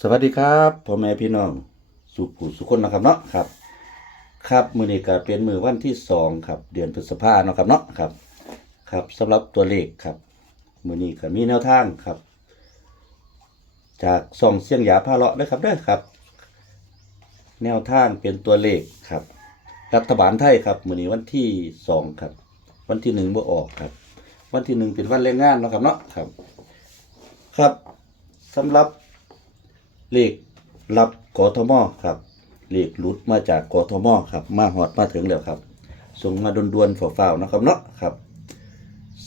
สวัสดีครับพ่อแม่พี่น้อง สุผู้สุคนนะครับเนาะครับ ครับมือนี้ก็เป็นมือวันที่สองครับ เดือนพฤษภาเนาะครับเนาะครับ ครับสำหรับตัวเลขครับมือนี้ก็มีแนวทางครับ จากส่องเสียงหยาพาเลาะนะครับเด้อครับ แนวทางเป็นตัวเลขครับ รัฐบาลไทยครับมือนี้วันที่สองครับ วันที่หนึ่งบ่ออกครับ วันที่หนึ่งเป็นวันแรงงานเนาะครับเนาะครับ ครับสำหรับ เลขรับกทมครับเลขหลุดมาจากกทมครับ มาหอดมาถึงแล้วครับ ส่งมาด่วนๆฝ่าวๆนะครับเนาะครับ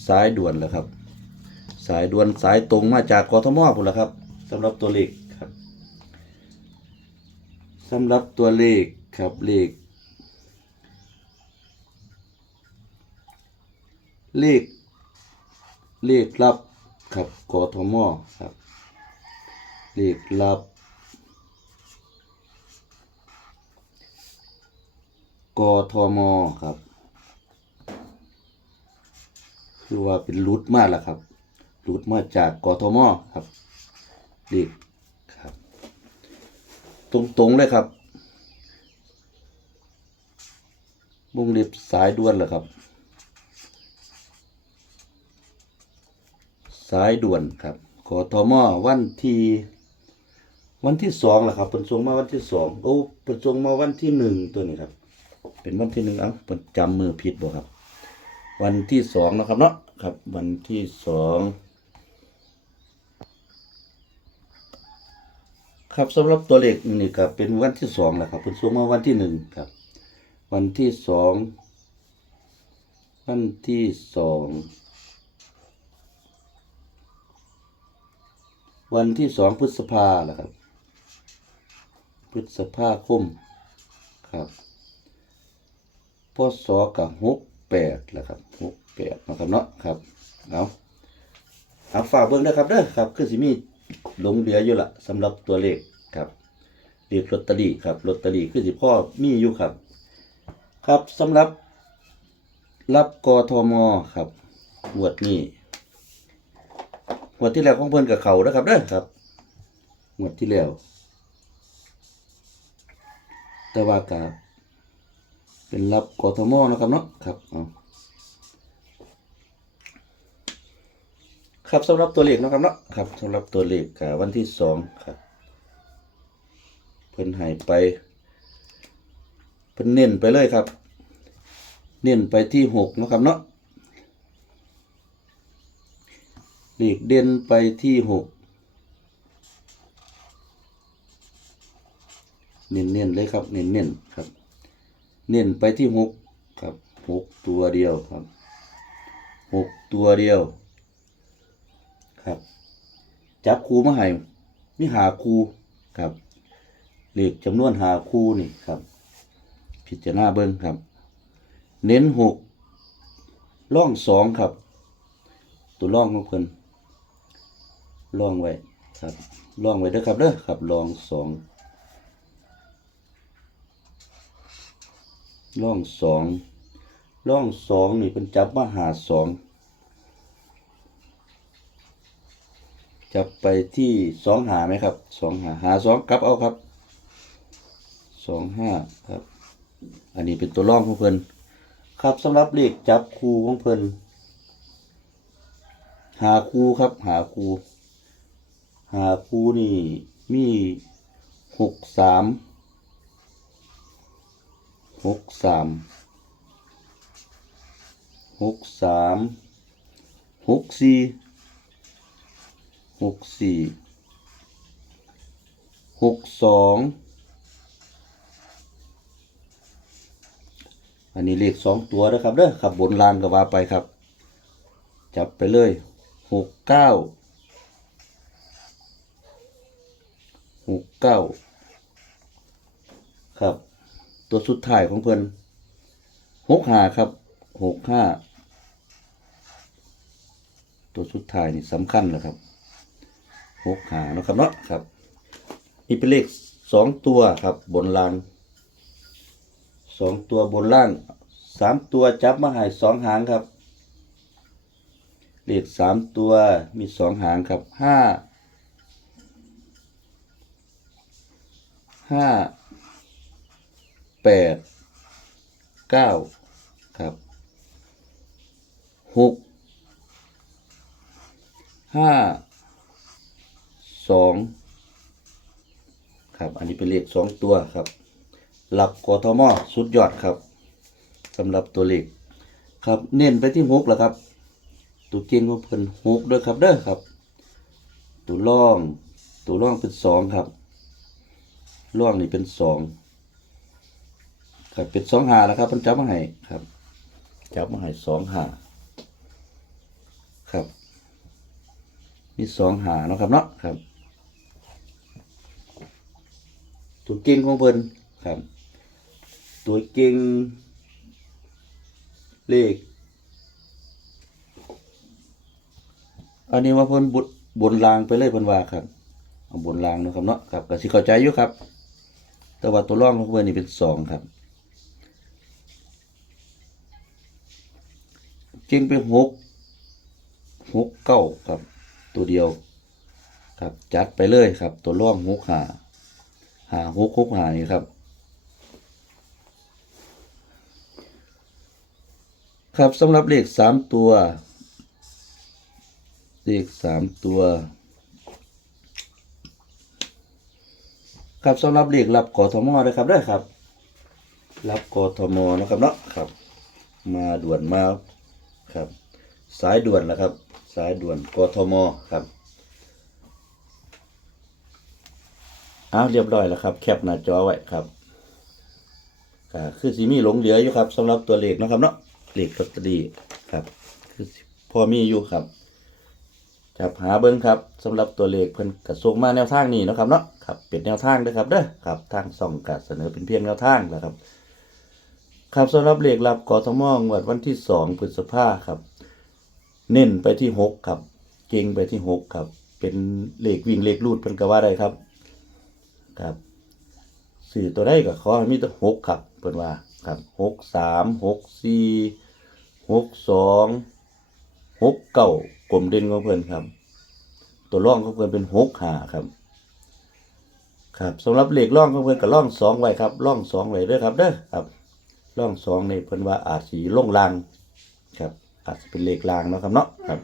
สายด่วนแล้วครับ สายด่วนสายตรงมาจากกทมพุ่นละครับสำหรับตัวเลขครับสำหรับตัวเลขครับเลข เลข เลขรับครับกทมครับ เลขลับ กทมครับ คือว่าเป็นรูทมาแล้วครับรูทมาจากกทมครับเลขครับ ตรงๆเลยครับวงเล็บสายด่วนเหรอครับ สายด่วนครับกทมวันที่วันที่สองแหละครับเปิ่นส่งมาวันที่สองโอ้เปิ่นส่งมาวันที่หนึ่งตัวนี้ครับ เป็นวันที่หนึ่งเอ้าจำมือผิดบ่ครับ วันที่สองนะครับเนาะครับ วันที่สองครับสำหรับตัวเลขนี่ก็เป็นวันที่สองแหละครับเปิ่นส่งมาวันที่หนึ่งครับ วันที่สองวันที่สองวันที่สองพฤษภาแหละครับ พฤษภาคมครับ พศกับหกแปดแหละครับหกแปดนะครับเนาะครับเอาเอาฝากเบิ้งนะครับเด้อครับคือสิมีหลงเหลืออยู่ละสำหรับตัวเลขครับเลขลอตเตอรี่ครับลอตเตอรี่คือสิพ่อมีอยู่ครับ ครับสำหรับรับกทมครับงวดนี้งวดที่แล้วของเพิ่นกับเขานะครับเด้อครับงวดที่แล้วแต่ว่ากา เป็นรับกทมนะครับเนาะครับครับสำหรับตัวเลขนะครับเนาะครับสำหรับตัวเลขกาวันที่สองครับเพิ่นหายไปเพิ่นเน้นไปเลยครับ เน้นไปที่หกนะครับเนาะเลขเด่นไปที่หกเน้นๆเลยครับ เน้นๆครับ เน้นไปที่หกครับหกตัวเดียวครับหกตัวเดียว ครับ จับคูมาให้มีหาคูครับเลขจำนวนหาคูนี่ครับ พิจารณาเบิ้งครับ เน้นหกล่องสองครับ ตัวล่องของเพิ่นล่องไว้ครับล่องไว้เด้อครับเด้อครับลองสอง ล่องสองล่องสองนี่เป็นจับมาหาสองจับไปที่สองหาไหมครับสองหาหาสองกลับเอาครับสองห้าครับ อันนี้เป็นตัวล่องของเพิ่นครับสำหรับเลขจับคูของเพิ่นหาคูครับ หาคูหาคู่นี่มีหกสาม หกสามหกสามหกสี่หกสี่หกสองอันนี้เลขสองตัวนะครับเด้อขับบนลานก็ว่าไปครับ จับไปเลยหกเก้าหกเก้าครับ ตัวสุดท้ายของเพิ่นหกห้าครับหกห้าตัวสุดท้ายนี่สำคัญนะครับหกห้านะครับเนาะครับนี่เป็นเลขสองตัวครับบนล่างสองตัวบนล่างสามตัวจับมาหายสองหางครับ เลขสามตัวมีสองหางครับห้าห้า แปดเก้าครับหกห้าสองครับ อันนี้เป็นเลขสองตัวครับ หลักกทมสุดยอดครับสำหรับตัวเลขครับ เน้นไปที่หกแล้วครับ ตัวเก่งของเพิ่นหกด้วยครับเด้อครับ ตัวล่อง ตัวล่องเป็นสองครับล่องนี่เป็นสอง ครับเป็นสองหาแล้วครับเพิ่นจับมาให้ครับ จับมาให้สองหาครับ มีสองหาเนาะครับเนาะครับตัวเก่งของเพิ่นครับ ตัวเก่งเลข อันนี้ว่าเพิ่นบุบนรางไปเลยเพิ่นว่าครับเอาบนรางเนาะครับเนาะครับก็สิเข้าใจอยู่ครับ แต่ว่าตัวร่องของเพิ่นนี่เป็นสองครับ เก่งไปหกหกเก้าครับ ตัวเดียว ครับจัดไปเลยครับ ตัวร่องหกหาหาหกหกหานี่ครับ ครับสำหรับเลขสามตัว เลขสามตัวครับสำหรับเลขรับกทมนะครับได้ครับ รับกทมนะครับเนาะครับ มาด่วนมา ครับ สายด่วนนะครับ สายด่วนกทมครับอ้าวเรียบร้อยแล้วครับ แคปหน้าจอไว้ครับก็คือสีมีหลงเหลืออยู่ครับสำหรับตัวเลขนะครับเนาะเลขลอตเตอรี่ครับ คือพอมีอยู่ครับครับหาเบิ้งครับสำหรับตัวเลขเพิ่นกระส่งมาแนวทางนี้นะครับเนาะครับเป็นแนวทางเด้อครับเด้อครับทางส่องกเสนอเป็นเพียงแนวทางนะครับ ครับสำหรับเลขรับกทมงวดวันที่สองพฤษภาครับ เน้นไปที่หกครับเก่งไปที่หกครับ เป็นเลขวิ่งเลขรูดเพิ่นก็ว่าได้ครับ ครับสื่อตัวได้ก็ขอมีแต่หกครับเพิ่นว่าครับหกสามหกสี่หกสองหกเก้ากลมเด่นของเพิ่อนครับ ตัวร่องของเพิ่อนเป็นหกหาครับ ครับสำหรับเลขร่องของเพิ่อนก็ร่องสองไว้ครับร่องสองไว้ด้อครับเด้อครับ ร่องสองนี่เพิ่นว่าอาจสีลงลางครับ อาจจะเป็นเลขลางเนาะครับเนาะครับ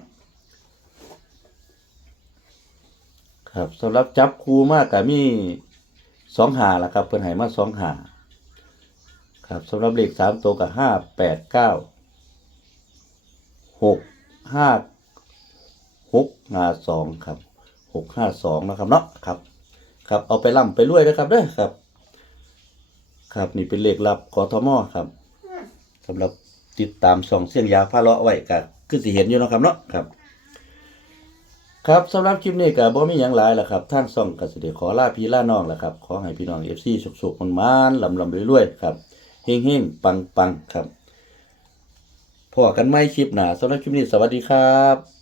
ครับสำหรับจับคูมากกับมีสองหาละครับเพิ่นให้มาสองหาครับสำหรับเลขสามตัวกับห้าแปดเก้าหกห้าหกห้าสองครับหกห้าสองนะครับเนาะครับ ครับเอาไปล่ำไปรวยนะครับเด้อครับ ครับ นี่เป็นเลขลับกทมครับสำหรับติดตามส่องเสียงยาพาเลาะไว้ก็คือสิเห็นอยู่นะครับเนาะครับ ครับสำหรับคลิปนี้ก็บ่มีหยังหลายละครับท่างช่องก็สิได้ขอลาพี่ลาน้องละครับ ขอให้พี่น้อง FC สุขๆมันๆลำๆรวยๆครับเฮงๆปังๆครับพอกันใหม่คลิปหนาสำหรับคลิปนี้สวัสดีครับ